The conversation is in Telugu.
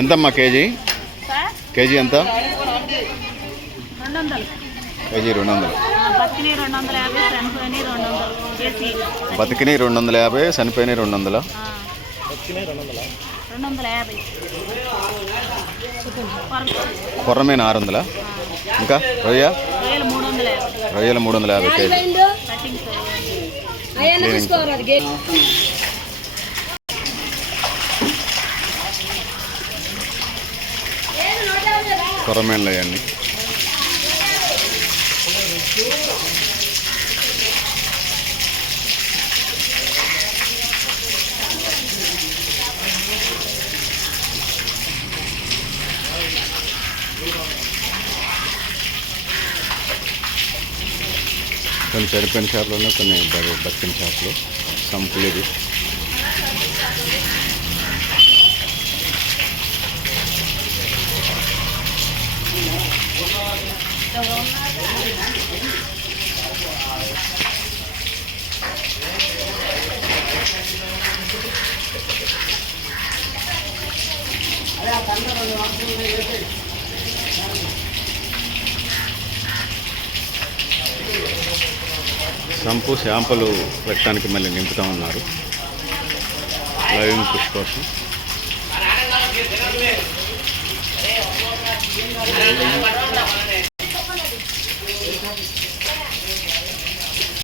ఎంతమ్మా కేజీ? కేజీ ఎంత? కేజీ రెండు వందలు బతికిని రెండు వందల యాభై చనిపోయినాయి రెండు వందల కొర్రమైన ఆరు వందల ఇంకా? రొయ్య? రొయ్యలు మూడు వందల యాభై కేజీ. కొరమేన్ అవన్నీ. కొన్ని చనిపోయిన చేపలు ఉన్నాయి కొన్ని బతికిన చేపలు. సంపులు సంపు శాంపులు పెట్టడానికి మళ్ళీ నింపుతా ఉన్నారు. లైవింగ్ ఫిష్ కోసం. Thank you.